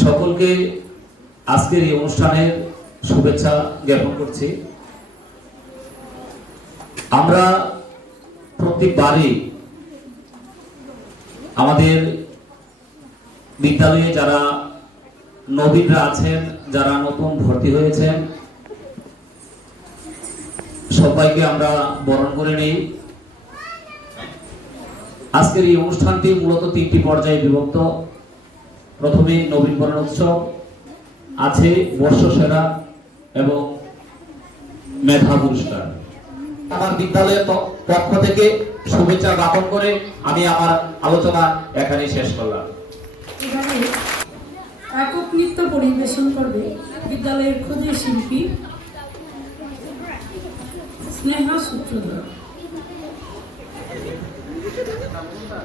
সকলকে আজকের এই অনুষ্ঠানের শুভেচ্ছা জ্ঞাপন করছি। আমরা প্রত্যেকবারই আমাদের বিদ্যালয়ে যারা নবীনরা আছেন, যারা নতুন ভর্তি হয়েছেন, সবাইকে আমরা বরণ করে নেই। আজকের এই অনুষ্ঠানটি মূলত তিনটি পর্যায়ে বিভক্ত। প্রথমে নবীনবরণ উৎসব আছে, বর্ষ সেরা এবং মেধা পুরস্কার। আমার বিদ্যালয়ের পক্ষ থেকে শুভেচ্ছা জ্ঞাপন করে আমি আমার আলোচনা এখানে শেষ করলাম। নৃত্য পরিবেশন করবে বিদ্যালয়ের ক্ষুদে শিল্পী স্নেহা সূত্রধর। আমরা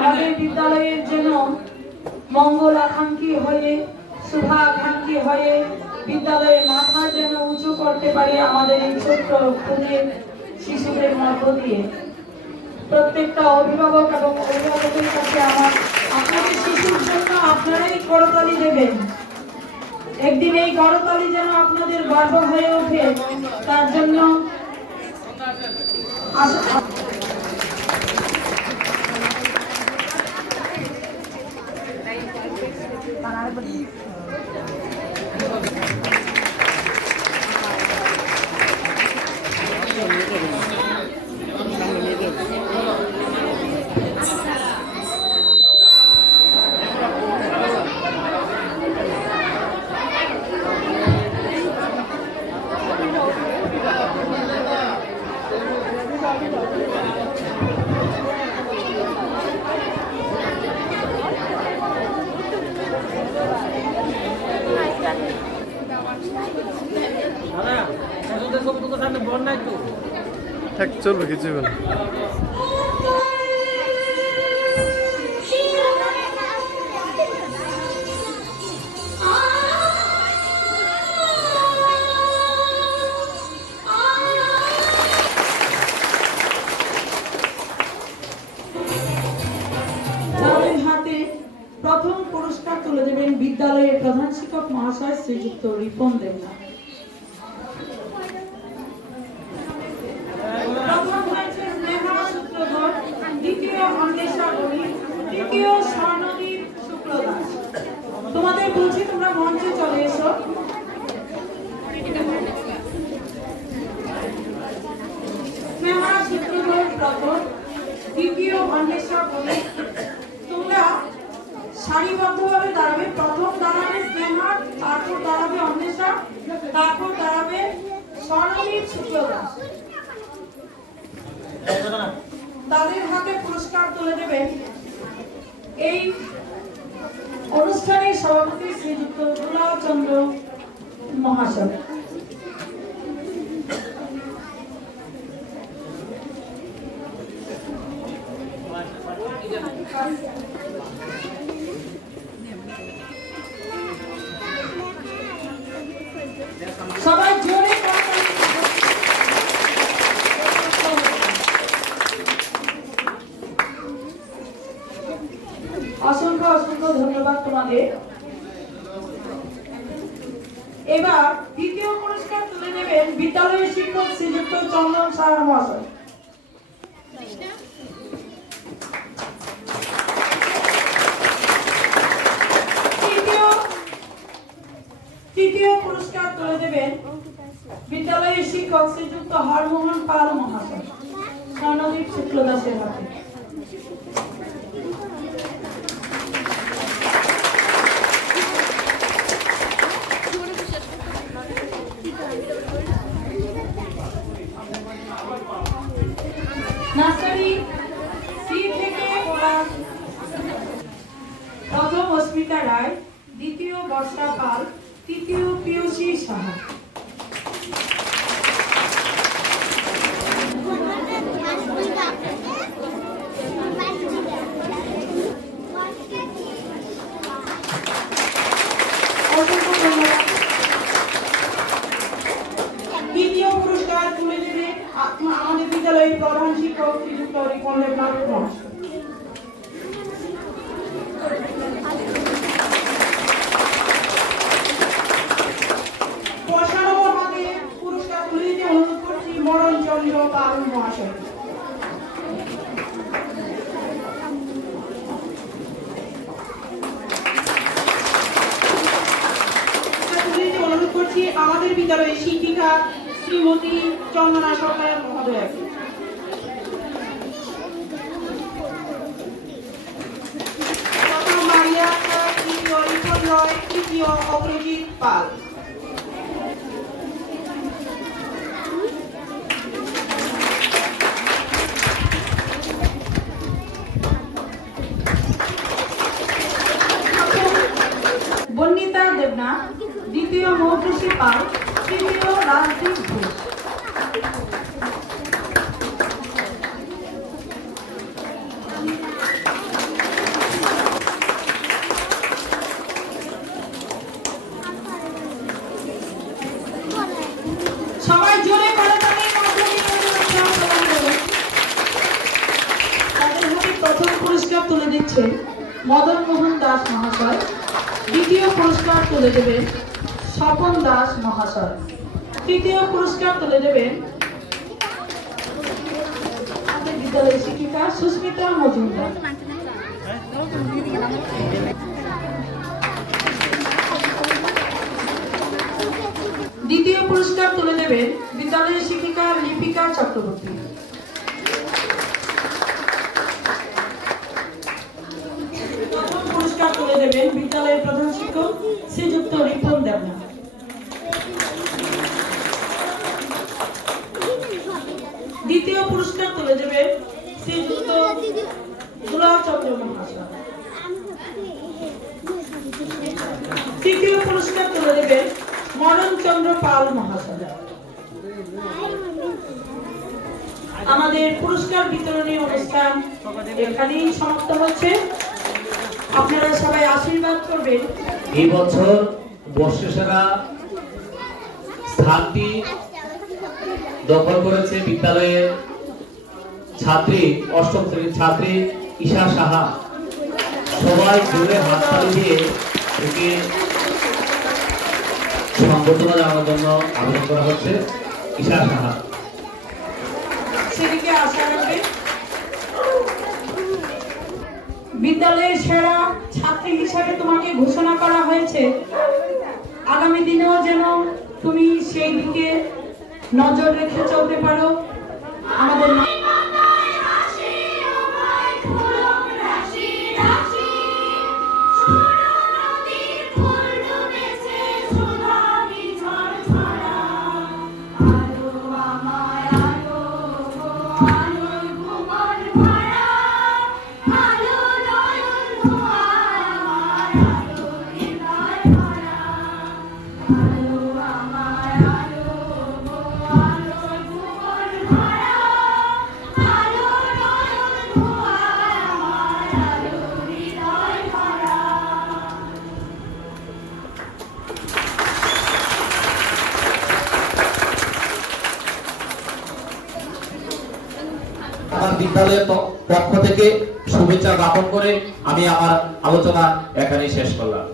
আমাদের বিদ্যালয়ের যেন মঙ্গল আকাঙ্ক্ষী হয়ে শুভাকাঙ্ক্ষী হয়ে বিদ্যালয়ের মাথা যেন উঁচু করতে পারি আমাদের এই ছোট্ট খুদের শিশুদের মধ্য দিয়ে। প্রত্যেকটা অভিভাবক এবং অভিভাবকের কাছে আমার আপনাদের শিশুর জন্য আপনারাই করতালি দেবেন। একদিন এই করতালি যেন আপনাদের গর্ব হয়ে ওঠে, তার জন্য আশা- থাক চলবে হাতে প্রথম পুরস্কার তুলে দেবেন বিদ্যালয়ের প্রধান শিক্ষক মহাশয় শ্রীযুক্ত রিপন দেবনাথ প্রথম হয়েছে স্নেহা সূত্রধর দ্বিতীয় অন্বেষা গণিত তোমাদের বলছি, তোমরা মঞ্চে চলে এসো। স্নেহা প্রথম দ্বিতীয় অন্বেষা গণিত তোমরা সারিবদ্ধভাবে দাঁড়াবে। প্রথম দাঁড়াবে স্নেহা তারপর দাঁড়াবে অন্বেষা, তারপর দাঁড়াবে স্বর্ণদীপ শুক্লদাস তাদের হাতে পুরস্কার তুলে দেবেন এই অনুষ্ঠানের সভাপতি শ্রীযুক্ত দুলাচন্দ্র মহাশয়। সবাই ধন্যবাদ তোমাদের। এবার দ্বিতীয় পুরস্কার তুলে নেবেন বিদ্যালয়ের শিক্ষক শ্রীযুক্ত চন্দন সাহা মহাশয়। তৃতীয় পুরস্কার তুলে দেবেন বিদ্যালয়ের শিক্ষক শ্রীযুক্ত হরমোহন পাল মহাশয়। স্বর্ণদীপ শুক্লদাসের হাতে নার্সারি সি থেকে ক্লাস প্রথম অস্মিতা রায় দ্বিতীয় বর্ষা পাল তৃতীয় পিয়সী সাহা অসংখ্য ধন্যবাদ দ্বিতীয় পুরস্কার তুলে দেবে আ- আমাদের বিদ্যালয়ের প্রধান শিক্ষক শ্রীযুক্ত রিপন দেবনাথ মহাশয় পঁচানব্বই হাতে পুরস্কার তুলে দিতে অনুরোধ করছি চন্দ্র পাল মহাশয়। পুরস্কার তুলে দিতে অনুরোধ করছি আমাদের বিদ্যালয়ের শিক্ষিকা শ্রীমতী চন্দনা সরকার মহোদয়াকে প্রথম মারিয়া আক্তার, দ্বিতীয় রিপন তৃতীয় অপরাজিৎ পাল বন্দিতা দেবনাথ দ্বিতীয় মৌটুসী পাল তৃতীয় রাজদীপ ঘোষ সবাই জোরে করে তাদের মাধ্যমে পুরস্কার প্রদান করুন। তাদের হাতে প্রথম পুরস্কার তুলে দিচ্ছেন মদন মোহন দাস মহাশয়। দ্বিতীয় পুরস্কার তুলে দেবেন স্বপন দাস মহাশয়। তৃতীয় পুরস্কার তুলে দেবেন আমাদের শিক্ষিকা সুস্মিতা মজুমদার। দ্বিতীয় পুরস্কার তুলে দেবেন বিদ্যালয়ের শিক্ষিকা লিপিকা চক্রবর্তী প্রথম পুরস্কার তুলে দেবেন বিদ্যালয়ের প্রধান শিক্ষক শ্রীযুক্ত রিপন দেবনাথ দ্বিতীয় পুরস্কার তুলে দেবেন শ্রীযুক্ত দুলাল চন্দ্র মহাশয় তৃতীয় পুরস্কার দেবেন মরণ চন্দ্র পাল মহাশয়। আমাদের পুরস্কার বিতরণী অনুষ্ঠান এখানেই সমাপ্ত হচ্ছে। আপনারা সবাই আশীর্বাদ করবেন। এই বছর বর্ষসেরা স্থানটি দখল করেছে বিদ্যালয়ের ছাত্রী, অষ্টম শ্রেণির ছাত্রী ঈশা সাহা। সবাই জোরে হাততালি দিয়ে একে সংবর্ধনা জানানোর জন্য আবেদন করা হচ্ছে ঈশা সাহা। সেদিকে আশা রাখবে। বিদ্যালয়ের সেরা ছাত্রী হিসাবে তোমাকে ঘোষণা করা হয়েছে। আগামী দিনেও যেন তুমি সেই দিকে নজর রেখে চলতে পারো। বিদ্যালয়ের পক্ষ থেকে শুভেচ্ছা জ্ঞাপন করে আমি আমার আলোচনা এখানেই শেষ করলাম।